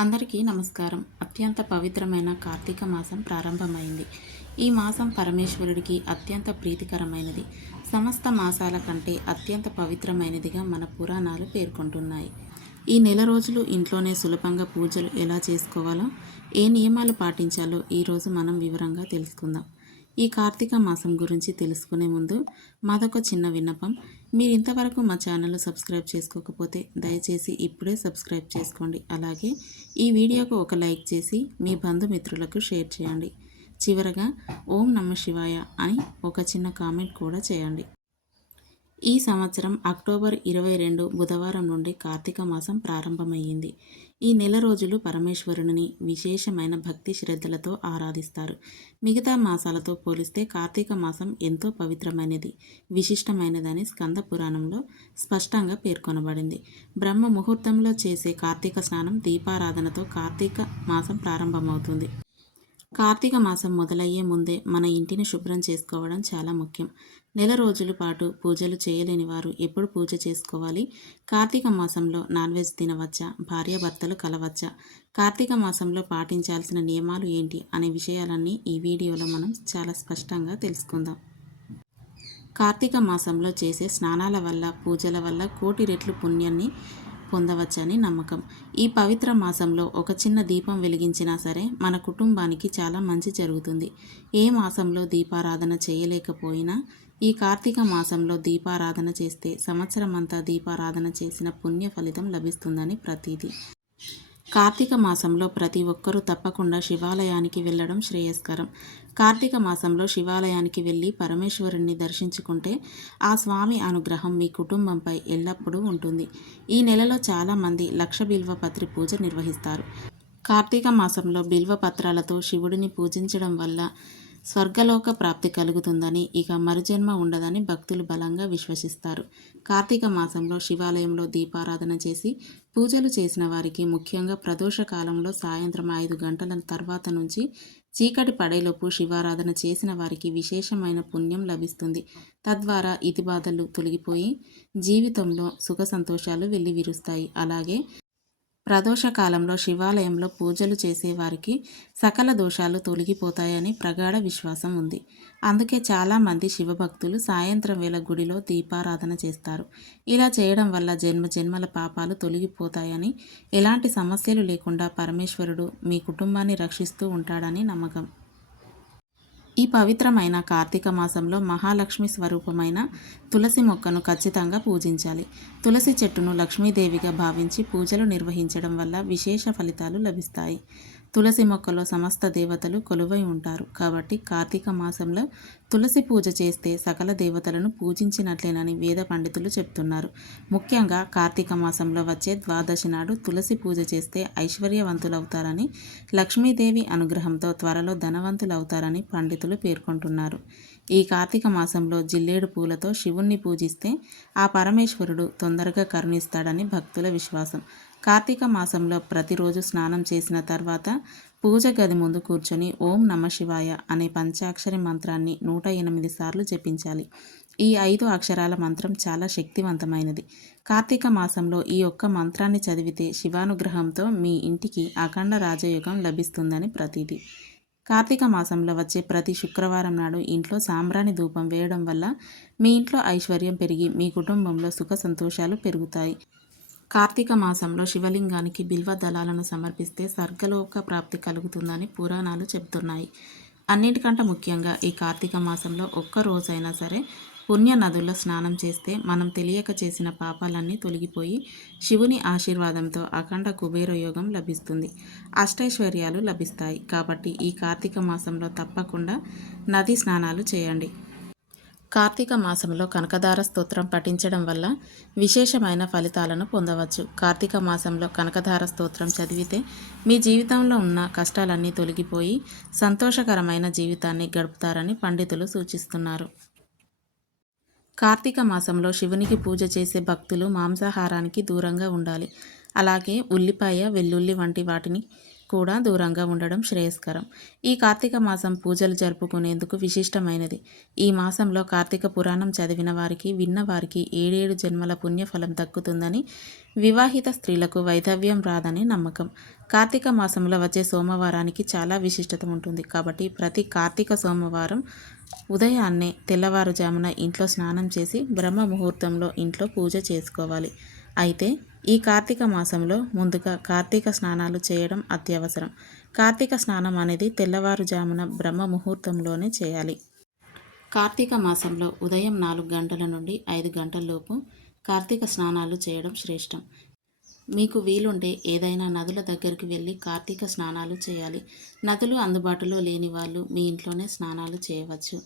అందరికీ నమస్కారం. అత్యంత పవిత్రమైన కార్తీక మాసం ప్రారంభమైంది. ఈ మాసం పరమేశ్వరుడికి అత్యంత ప్రీతికరమైనది. సమస్త మాసాల కంటే అత్యంత పవిత్రమైనదిగా మన పురాణాలు పేర్కొంటున్నాయి. ఈ నెల రోజులు ఇంట్లోనే సులభంగా పూజలు ఎలా చేసుకోవాలో ఏ నియమాలు పాటించాలో ఈరోజు మనం వివరంగా తెలుసుకుందాం. ఈ కార్తీక మాసం గురించి తెలుసుకునే ముందు మాదొక చిన్న విన్నపం. మీరు ఇంతవరకు మా ఛానల్ సబ్స్క్రైబ్ చేసుకోకపోతే దయచేసి ఇప్పుడే సబ్స్క్రైబ్ చేసుకోండి. అలాగే ఈ వీడియోకు ఒక లైక్ చేసి మీ బంధుమిత్రులకు షేర్ చేయండి. చివరగా ఓం నమ శివాయ అని ఒక చిన్న కామెంట్ కూడా చేయండి. ఈ సంవత్సరం అక్టోబర్ ఇరవై రెండు బుధవారం నుండి కార్తీక మాసం ప్రారంభమయ్యింది. ఈ నెల రోజులు పరమేశ్వరుని విశేషమైన భక్తి శ్రద్ధలతో ఆరాధిస్తారు. మిగతా మాసాలతో పోలిస్తే కార్తీక మాసం ఎంతో పవిత్రమైనది విశిష్టమైనదని స్కంద పురాణంలో స్పష్టంగా పేర్కొనబడింది. బ్రహ్మ ముహూర్తంలో చేసే కార్తీక స్నానం దీపారాధనతో కార్తీక మాసం ప్రారంభమవుతుంది. కార్తీక మాసం మొదలయ్యే ముందే మన ఇంటిని శుభ్రం చేసుకోవడం చాలా ముఖ్యం. నెల రోజుల పాటు పూజలు చేయలేని వారు ఎప్పుడు పూజ చేసుకోవాలి? కార్తీక మాసంలో నాన్ వెజ్ తినవచ్చా? భార్యాభర్తలు కలవచ్చా? కార్తీక మాసంలో పాటించాల్సిన నియమాలు ఏంటి? అనే విషయాలన్నీ ఈ వీడియోలో మనం చాలా స్పష్టంగా తెలుసుకుందాం. కార్తీక మాసంలో చేసే స్నానాల వల్ల పూజల వల్ల కోటి రెట్లు పుణ్యాన్ని పొందవచ్చని నమ్మకం. ఈ పవిత్ర మాసంలో ఒక చిన్న దీపం వెలిగించినా సరే మన కుటుంబానికి చాలా మంచి జరుగుతుంది. ఏ మాసంలో దీపారాధన చేయలేకపోయినా ఈ కార్తీక మాసంలో దీపారాధన చేస్తే సంవత్సరమంతా దీపారాధన చేసిన పుణ్య ఫలితం లభిస్తుందని ప్రతీది కార్తీక మాసంలో ప్రతి ఒక్కరూ తప్పకుండా శివాలయానికి వెళ్ళడం శ్రేయస్కరం. కార్తీక మాసంలో శివాలయానికి వెళ్ళి పరమేశ్వరుణ్ణి దర్శించుకుంటే ఆ స్వామి అనుగ్రహం మీ కుటుంబంపై ఎల్లప్పుడూ ఉంటుంది. ఈ నెలలో చాలామంది లక్ష బిల్వపత్రి పూజ నిర్వహిస్తారు. కార్తీక మాసంలో బిల్వ పత్రాలతో శివుడిని పూజించడం వల్ల స్వర్గలోక ప్రాప్తి కలుగుతుందని ఇక మరుజన్మ ఉండదని భక్తులు బలంగా విశ్వసిస్తారు. కార్తీక మాసంలో శివాలయంలో దీపారాధన చేసి పూజలు చేసిన వారికి ముఖ్యంగా ప్రదోష కాలంలో సాయంత్రం ఐదు గంటల తర్వాత నుంచి చీకటి పడేలోపు శివారాధన చేసిన వారికి విశేషమైన పుణ్యం లభిస్తుంది. తద్వారా ఇతి బాధలు తొలగిపోయి జీవితంలో సుఖ సంతోషాలు వెల్లివిరుస్తాయి. అలాగే ప్రదోషకాలంలో శివాలయంలో పూజలు చేసేవారికి సకల దోషాలు తొలగిపోతాయని ప్రగాఢ విశ్వాసం ఉంది. అందుకే చాలామంది శివభక్తులు సాయంత్రం వేళ గుడిలో దీపారాధన చేస్తారు. ఇలా చేయడం వల్ల జన్మ జన్మల పాపాలు తొలగిపోతాయని ఎలాంటి సమస్యలు లేకుండా పరమేశ్వరుడు మీ కుటుంబాన్ని రక్షిస్తూ ఉంటాడని నమ్మకం. ఈ పవిత్రమైన కార్తీక మాసంలో మహాలక్ష్మి స్వరూపమైన తులసి మొక్కను ఖచ్చితంగా పూజించాలి. తులసి చెట్టును లక్ష్మీదేవిగా భావించి పూజలు నిర్వహించడం వల్ల విశేష ఫలితాలు లభిస్తాయి. తులసి మొక్కలో సమస్త దేవతలు కొలువై ఉంటారు. కాబట్టి కార్తీక మాసంలో తులసి పూజ చేస్తే సకల దేవతలను పూజించినట్లేనని వేద పండితులు చెప్తున్నారు. ముఖ్యంగా కార్తీక మాసంలో వచ్చే ద్వాదశి నాడు తులసి పూజ చేస్తే ఐశ్వర్యవంతులవుతారని లక్ష్మీదేవి అనుగ్రహంతో త్వరలో ధనవంతులవుతారని పండితులు పేర్కొంటున్నారు. ఈ కార్తీక మాసంలో జిల్లేడు పూలతో శివుణ్ణి పూజిస్తే ఆ పరమేశ్వరుడు తొందరగా కరుణిస్తాడని భక్తుల విశ్వాసం. కార్తీక మాసంలో ప్రతిరోజు స్నానం చేసిన తర్వాత పూజ గది ముందు కూర్చొని ఓం నమ శివాయ అనే పంచాక్షరి మంత్రాన్ని నూట ఎనిమిది సార్లు జపించాలి. ఈ ఐదు అక్షరాల మంత్రం చాలా శక్తివంతమైనది. కార్తీక మాసంలో ఈ ఒక్క మంత్రాన్ని చదివితే శివానుగ్రహంతో మీ ఇంటికి అఖండ రాజయోగం లభిస్తుందని ప్రతీది కార్తీక మాసంలో వచ్చే ప్రతి శుక్రవారం నాడు ఇంట్లో సాంబ్రాణి ధూపం వేయడం వల్ల మీ ఇంట్లో ఐశ్వర్యం పెరిగి మీ కుటుంబంలో సుఖ సంతోషాలు పెరుగుతాయి. కార్తీక మాసంలో శివలింగానికి బిల్వ దళాలను సమర్పిస్తే స్వర్గలోక ప్రాప్తి కలుగుతుందని పురాణాలు చెబుతున్నాయి. అన్నిటికంటే ముఖ్యంగా ఈ కార్తీక మాసంలో ఒక్క రోజైనా సరే పుణ్య నదుల్లో స్నానం చేస్తే మనం తెలియక చేసిన పాపాలన్నీ తొలగిపోయి శివుని ఆశీర్వాదంతో అఖండ కుబేర యోగం లభిస్తుంది. అష్టైశ్వర్యాలు లభిస్తాయి. కాబట్టి ఈ కార్తీక మాసంలో తప్పకుండా నది స్నానాలు చేయండి. కార్తీక మాసంలో కనకదార స్తోత్రం పఠించడం వల్ల విశేషమైన ఫలితాలను పొందవచ్చు. కార్తీక మాసంలో కనకధార స్తోత్రం చదివితే మీ జీవితంలో ఉన్న కష్టాలన్నీ తొలగిపోయి సంతోషకరమైన జీవితాన్ని గడుపుతారని పండితులు సూచిస్తున్నారు. కార్తీక మాసంలో శివునికి పూజ చేసే భక్తులు మాంసాహారానికి దూరంగా ఉండాలి. అలాగే ఉల్లిపాయ వెల్లుల్లి వంటి వాటిని కూడా దూరంగా ఉండడం శ్రేయస్కరం. ఈ కార్తీక మాసం పూజలు జరుపుకునేందుకు విశిష్టమైనది. ఈ మాసంలో కార్తీక పురాణం చదివిన వారికి విన్న వారికి ఏడేడు జన్మల పుణ్యఫలం దక్కుతుందని వివాహిత స్త్రీలకు వైధవ్యం రాదని నమ్మకం. కార్తీక మాసంలో వచ్చే సోమవారానికి చాలా విశిష్టత ఉంటుంది. కాబట్టి ప్రతి కార్తీక సోమవారం ఉదయాన్నే తెల్లవారుజామున ఇంట్లో స్నానం చేసి బ్రహ్మ ముహూర్తంలో ఇంట్లో పూజ చేసుకోవాలి. అయితే ఈ కార్తీక మాసంలో ముందుగా కార్తీక స్నానాలు చేయడం అత్యవసరం. కార్తీక స్నానం అనేది తెల్లవారుజామున బ్రహ్మ ముహూర్తంలోనే చేయాలి. కార్తీక మాసంలో ఉదయం నాలుగు గంటల నుండి ఐదు గంటలలోపు కార్తీక స్నానాలు చేయడం శ్రేష్టం. మీకు వీలుంటే ఏదైనా నదుల దగ్గరికి వెళ్ళి కార్తీక స్నానాలు చేయాలి. నదులు అందుబాటులో లేని వాళ్ళు మీ ఇంట్లోనే స్నానాలు చేయవచ్చు.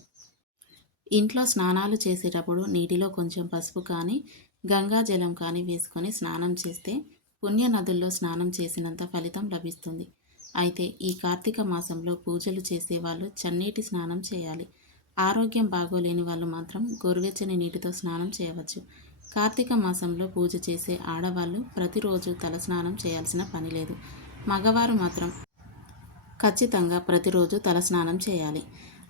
ఇంట్లో స్నానాలు చేసేటప్పుడు నీటిలో కొంచెం పసుపు కానీ గంగా జలం కానీ వేసుకొని స్నానం చేస్తే పుణ్య నదుల్లో స్నానం చేసినంత ఫలితం లభిస్తుంది. అయితే ఈ కార్తీక మాసంలో పూజలు చేసేవాళ్ళు చన్నీటి స్నానం చేయాలి. ఆరోగ్యం బాగోలేని వాళ్ళు మాత్రం గోరువెచ్చని నీటితో స్నానం చేయవచ్చు. కార్తీక మాసంలో పూజ చేసే ఆడవాళ్ళు ప్రతిరోజు తలస్నానం చేయాల్సిన పని లేదు. మగవారు మాత్రం ఖచ్చితంగా ప్రతిరోజు తలస్నానం చేయాలి.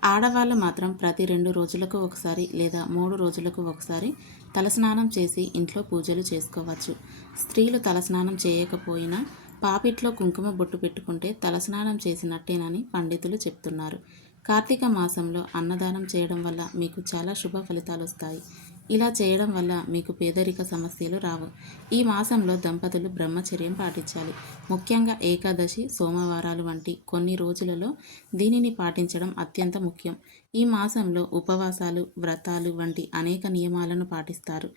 ఆడవాళ్ళు మాత్రం ప్రతి రెండు రోజులకు ఒకసారి లేదా మూడు రోజులకు ఒకసారి తలస్నానం చేసి ఇంట్లో పూజలు చేసుకోవచ్చు. స్త్రీలు తలస్నానం చేయకపోయినా పాపిట్లో కుంకుమ బొట్టు పెట్టుకుంటే తలస్నానం చేసినట్టేనని పండితులు చెప్తున్నారు. కార్తీక మాసంలో అన్నదానం చేయడం వల్ల మీకు చాలా శుభ ఫలితాలు వస్తాయి ఇలా చేయడం వల్ల మీకు పేదరిక సమస్యలు రావు. ఈ మాసంలో దంపతులు బ్రహ్మచర్యం పాటించాలి. ముఖ్యంగా ఏకాదశి సోమవారాలు వంటి కొన్ని రోజులలో దీనిని పాటించడం అత్యంత ముఖ్యం. ఈ మాసంలో ఉపవాసాలు వ్రతాలు వంటి అనేక నియమాలను పాటిస్తారు.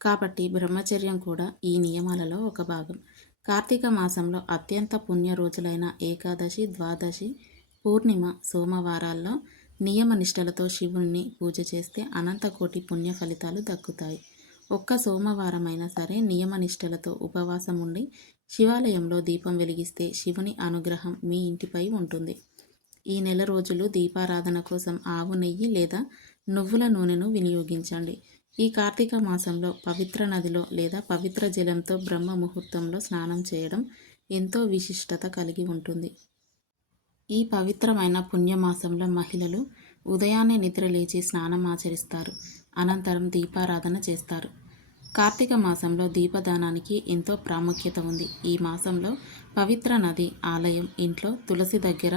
కాబట్టి బ్రహ్మచర్యం కూడా ఈ నియమాలలో ఒక భాగం. కార్తీక మాసంలో అత్యంత పుణ్య రోజులైన ఏకాదశి ద్వాదశి పూర్ణిమ సోమవారాల్లో నియమనిష్టలతో శివుణ్ణి పూజ చేస్తే అనంతకోటి పుణ్య ఫలితాలు దక్కుతాయి. ఒక్క సోమవారమైనా సరే నియమనిష్టలతో ఉపవాసం ఉండి శివాలయంలో దీపం వెలిగిస్తే శివుని అనుగ్రహం మీ ఇంటిపై ఉంటుంది. ఈ నెల రోజులు దీపారాధన కోసం ఆవు నెయ్యి లేదా నువ్వుల నూనెను వినియోగించండి. ఈ కార్తీక మాసంలో పవిత్ర నదిలో లేదా పవిత్ర జలంతో బ్రహ్మ ముహూర్తంలో స్నానం చేయడం ఎంతో విశిష్టత కలిగి ఉంటుంది. ఈ పవిత్రమైన పుణ్యమాసంలో మహిళలు ఉదయాన్నే నిద్ర లేచి స్నానం ఆచరిస్తారు. అనంతరం దీపారాధన చేస్తారు. కార్తీక మాసంలో దీపదానానికి ఎంతో ప్రాముఖ్యత ఉంది. ఈ మాసంలో పవిత్ర నది ఆలయం ఇంట్లో తులసి దగ్గర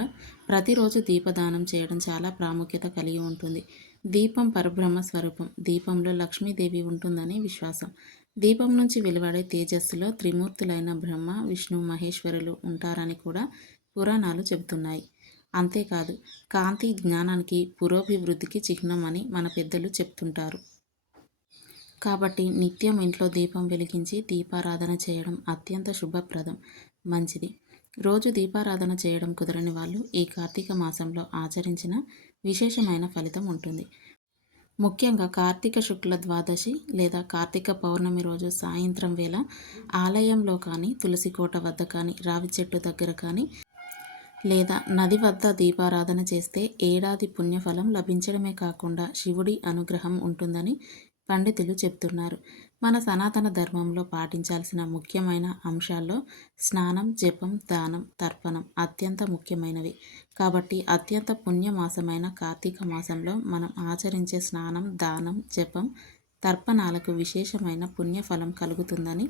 ప్రతిరోజు దీపదానం చేయడం చాలా ప్రాముఖ్యత కలిగి ఉంటుంది. దీపం పరబ్రహ్మ స్వరూపం. దీపంలో లక్ష్మీదేవి ఉంటుందని విశ్వాసం. దీపం నుంచి వెలువడే తేజస్సులో త్రిమూర్తులైన బ్రహ్మ విష్ణు మహేశ్వరులు ఉంటారని కూడా పురాణాలు చెబుతున్నాయి. అంతేకాదు కాంతి జ్ఞానానికి పురోభివృద్ధికి చిహ్నం అని మన పెద్దలు చెప్తుంటారు. కాబట్టి నిత్యం ఇంట్లో దీపం వెలిగించి దీపారాధన చేయడం అత్యంత శుభప్రదం. మంచిది. రోజు దీపారాధన చేయడం కుదరని వాళ్ళు ఈ కార్తీక మాసంలో ఆచరించిన విశేషమైన ఫలితం ఉంటుంది. ముఖ్యంగా కార్తీక శుక్ల ద్వాదశి లేదా కార్తీక పౌర్ణమి రోజు సాయంత్రం వేళ ఆలయంలో కానీ తులసికోట వద్ద కానీ రావి చెట్టు దగ్గర కానీ లేదా నది వద్ద దీపారాధన చేస్తే ఏడాది పుణ్యఫలం లభించడమే కాకుండా శివుడి అనుగ్రహం ఉంటుందని పండితులు చెప్తున్నారు. మన సనాతన ధర్మంలో పాటించాల్సిన ముఖ్యమైన అంశాల్లో స్నానం జపం దానం తర్పణం అత్యంత ముఖ్యమైనవి. కాబట్టి అత్యంత పుణ్యమాసమైన కార్తీక మాసంలో మనం ఆచరించే స్నానం దానం జపం తర్పణాలకు విశేషమైన పుణ్యఫలం కలుగుతుందని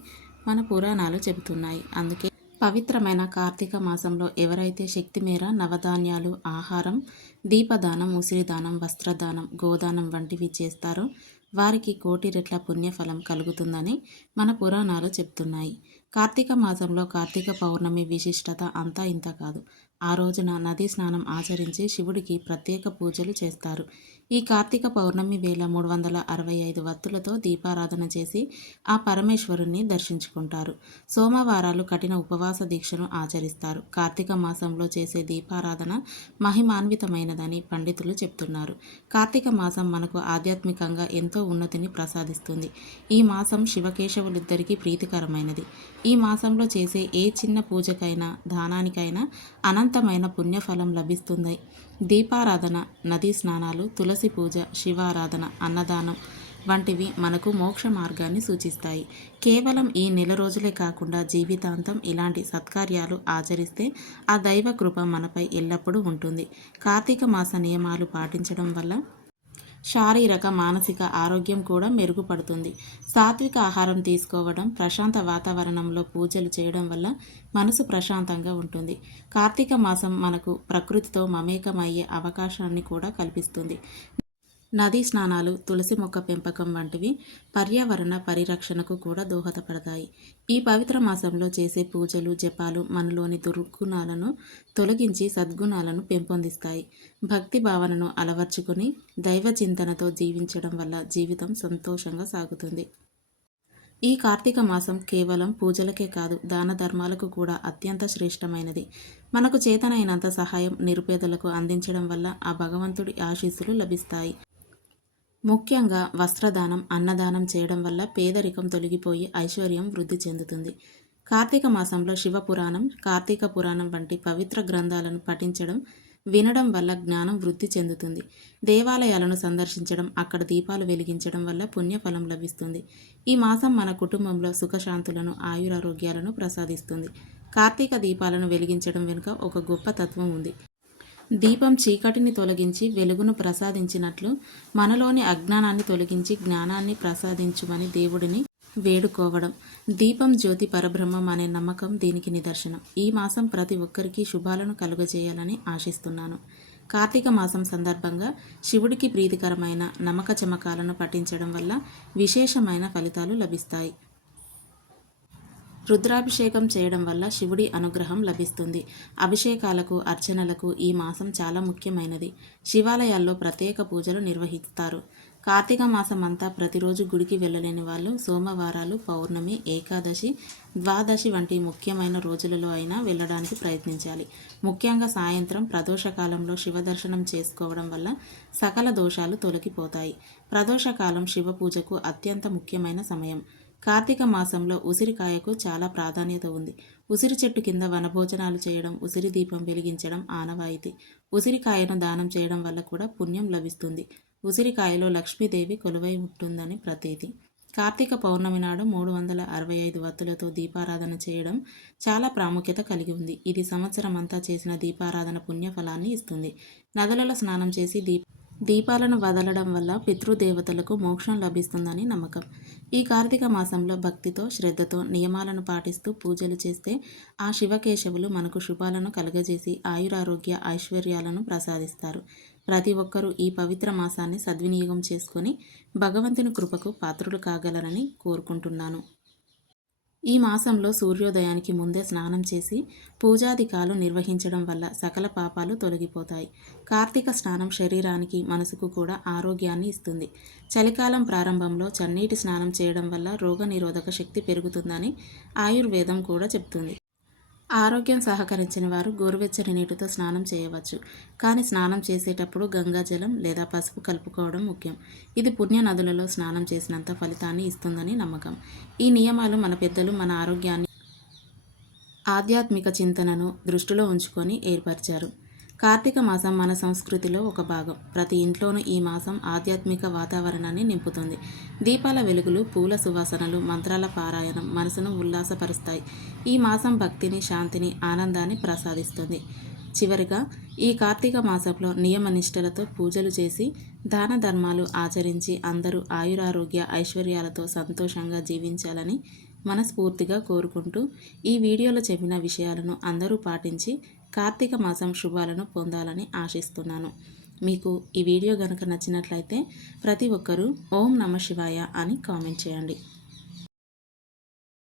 మన పురాణాలు చెబుతున్నాయి. అందుకే పవిత్రమైన కార్తీక మాసంలో ఎవరైతే శక్తి మేర నవధాన్యాలు ఆహారం దీపదానం ఉసిరిదానం వస్త్రదానం గోదానం వంటివి చేస్తారో వారికి కోటి రెట్ల పుణ్యఫలం కలుగుతుందని మన పురాణాలు చెప్తున్నాయి. కార్తీక మాసంలో కార్తీక పౌర్ణమి విశిష్టత అంతా ఇంత కాదు. ఆ రోజున నదీ స్నానం ఆచరించి శివుడికి ప్రత్యేక పూజలు చేస్తారు. ఈ కార్తీక పౌర్ణమి వేళ మూడు వందల అరవై ఐదు వత్తులతో దీపారాధన చేసి ఆ పరమేశ్వరుణ్ణి దర్శించుకుంటారు. సోమవారాలు కఠిన ఉపవాస దీక్షను ఆచరిస్తారు. కార్తీక మాసంలో చేసే దీపారాధన మహిమాన్వితమైనదని పండితులు చెప్తున్నారు. కార్తీక మాసం మనకు ఆధ్యాత్మికంగా ఎంతో ఉన్నతిని ప్రసాదిస్తుంది. ఈ మాసం శివకేశవులిద్దరికీ ప్రీతికరమైనది. ఈ మాసంలో చేసే ఏ చిన్న పూజకైనా దానానికైనా అనంతమైన పుణ్యఫలం లభిస్తుంది. దీపారాధన నదీ స్నానాలు తులసి పూజ శివారాధన అన్నదానం వంటివి మనకు మోక్ష మార్గాన్ని సూచిస్తాయి. కేవలం ఈ నెల రోజులే కాకుండా జీవితాంతం ఇలాంటి సత్కార్యాలు ఆచరిస్తే ఆ దైవ కృప మనపై ఎల్లప్పుడూ ఉంటుంది. కార్తీక మాస నియమాలు పాటించడం వల్ల శారీరక మానసిక ఆరోగ్యం కూడా మెరుగుపడుతుంది. సాత్విక ఆహారం తీసుకోవడం ప్రశాంత వాతావరణంలో పూజలు చేయడం వల్ల మనసు ప్రశాంతంగా ఉంటుంది. కార్తీక మాసం మనకు ప్రకృతితో మమేకమయ్యే అవకాశాన్ని కూడా కల్పిస్తుంది. నదీ స్నానాలు తులసి మొక్క పెంపకం వంటివి పర్యావరణ పరిరక్షణకు కూడా దోహదపడతాయి. ఈ పవిత్ర మాసంలో చేసే పూజలు జపాలు మనలోని దుర్గుణాలను తొలగించి సద్గుణాలను పెంపొందిస్తాయి. భక్తి భావనను అలవర్చుకొని దైవ చింతనతో జీవించడం వల్ల జీవితం సంతోషంగా సాగుతుంది. ఈ కార్తీక మాసం కేవలం పూజలకే కాదు దాన ధర్మాలకు కూడా అత్యంత శ్రేష్టమైనది. మనకు చేతనైనంత సహాయం నిరుపేదలకు అందించడం వల్ల ఆ భగవంతుడి ఆశీస్సులు లభిస్తాయి. ముఖ్యంగా వస్త్రదానం అన్నదానం చేయడం వల్ల పేదరికం తొలగిపోయి ఐశ్వర్యం వృద్ధి చెందుతుంది. కార్తీక మాసంలో శివ పురాణం కార్తీక పురాణం వంటి పవిత్ర గ్రంథాలను పఠించడం వినడం వల్ల జ్ఞానం వృద్ధి చెందుతుంది. దేవాలయాలను సందర్శించడం అక్కడ దీపాలు వెలిగించడం వల్ల పుణ్యఫలం లభిస్తుంది. ఈ మాసం మన కుటుంబంలో సుఖశాంతులను ఆయురారోగ్యాలను ప్రసాదిస్తుంది. కార్తీక దీపాలను వెలిగించడం వెనుక ఒక గొప్ప తత్వం ఉంది. దీపం చీకటిని తొలగించి వెలుగును ప్రసాదించినట్లు మనలోని అజ్ఞానాన్ని తొలగించి జ్ఞానాన్ని ప్రసాదించుమని దేవుడిని వేడుకోవడం. దీపం జ్యోతి పరబ్రహ్మం అనే నమ్మకం దీనికి నిదర్శనం. ఈ మాసం ప్రతి ఒక్కరికి శుభాలను కలుగజేయాలని ఆశిస్తున్నాను. కార్తీక మాసం సందర్భంగా శివుడికి ప్రీతికరమైన నమ్మక చమకాలను పఠించడం వల్ల విశేషమైన ఫలితాలు లభిస్తాయి. రుద్రాభిషేకం చేయడం వల్ల శివుడి అనుగ్రహం లభిస్తుంది. అభిషేకాలకు అర్చనలకు ఈ మాసం చాలా ముఖ్యమైనది. శివాలయాల్లో ప్రత్యేక పూజలు నిర్వహిస్తారు. కార్తీక మాసమంతా ప్రతిరోజు గుడికి వెళ్ళలేని వాళ్ళు సోమవారాలు పౌర్ణమి ఏకాదశి ద్వాదశి వంటి ముఖ్యమైన రోజులలో అయినా వెళ్ళడానికి ప్రయత్నించాలి. ముఖ్యంగా సాయంత్రం ప్రదోషకాలంలో శివ దర్శనం చేసుకోవడం వల్ల సకల దోషాలు తొలగిపోతాయి. ప్రదోషకాలం శివ పూజకు అత్యంత ముఖ్యమైన సమయం. కార్తీక మాసంలో ఉసిరికాయకు చాలా ప్రాధాన్యత ఉంది. ఉసిరి చెట్టు కింద వనభోజనాలు చేయడం ఉసిరి దీపం వెలిగించడం ఆనవాయితీ. ఉసిరికాయను దానం చేయడం వల్ల కూడా పుణ్యం లభిస్తుంది. ఉసిరికాయలో లక్ష్మీదేవి కొలువై ఉంటుందని ప్రతీతి. కార్తీక పౌర్ణమి నాడు మూడు వందల అరవై ఐదు వత్తులతో దీపారాధన చేయడం చాలా ప్రాముఖ్యత కలిగి ఉంది. ఇది సంవత్సరం అంతా చేసిన దీపారాధన పుణ్యఫలాన్ని ఇస్తుంది. నదులలో స్నానం చేసి దీప దీపాలను వదలడం వల్ల పితృదేవతలకు మోక్షం లభిస్తుందని నమ్మకం. ఈ కార్తీక మాసంలో భక్తితో శ్రద్ధతో నియమాలను పాటిస్తూ పూజలు చేస్తే ఆ శివకేశవులు మనకు శుభాలను కలుగజేసి ఆయురారోగ్య ఐశ్వర్యాలను ప్రసాదిస్తారు. ప్రతి ఒక్కరూ ఈ పవిత్ర మాసాన్ని సద్వినియోగం చేసుకొని భగవంతుని కృపకు పాత్రులు కాగలరని కోరుకుంటున్నాను. ఈ మాసంలో సూర్యోదయానికి ముందే స్నానం చేసి పూజాధికాలు నిర్వహించడం వల్ల సకల పాపాలు తొలగిపోతాయి. కార్తీక స్నానం శరీరానికి మనసుకు కూడా ఆరోగ్యాన్ని ఇస్తుంది. చలికాలం ప్రారంభంలో చన్నీటి స్నానం చేయడం వల్ల రోగనిరోధక శక్తి పెరుగుతుందని ఆయుర్వేదం కూడా చెప్తుంది. ఆరోగ్యం సహకరించిన వారు గోరువెచ్చని నీటితో స్నానం చేయవచ్చు. కానీ స్నానం చేసేటప్పుడు గంగాజలం లేదా పసుపు కలుపుకోవడం ముఖ్యం. ఇది పుణ్య నదులలో స్నానం చేసినంత ఫలితాన్ని ఇస్తుందని నమ్మకం. ఈ నియమాలు మన పెద్దలు మన ఆరోగ్యాన్ని ఆధ్యాత్మిక చింతనను దృష్టిలో ఉంచుకొని ఏర్పరిచారు. కార్తీక మాసం మన సంస్కృతిలో ఒక భాగం. ప్రతి ఇంట్లోనూ ఈ మాసం ఆధ్యాత్మిక వాతావరణాన్ని నింపుతుంది. దీపాల వెలుగులు పూల సువాసనలు మంత్రాల పారాయణం మనసును ఉల్లాసపరుస్తాయి. ఈ మాసం భక్తిని శాంతిని ఆనందాన్ని ప్రసాదిస్తుంది. చివరిగా ఈ కార్తీక మాసంలో నియమనిష్టలతో పూజలు చేసి దాన ధర్మాలు ఆచరించి అందరూ ఆయురారోగ్య ఐశ్వర్యాలతో సంతోషంగా జీవించాలని మనస్ఫూర్తిగా కోరుకుంటూ ఈ వీడియోలో చెప్పిన విషయాలను అందరూ పాటించి కార్తీక మాసం శుభాలను పొందాలని ఆశిస్తున్నాను. మీకు ఈ వీడియో కనుక నచ్చినట్లయితే ప్రతి ఒక్కరూ ఓం నమ శివాయ అని కామెంట్ చేయండి.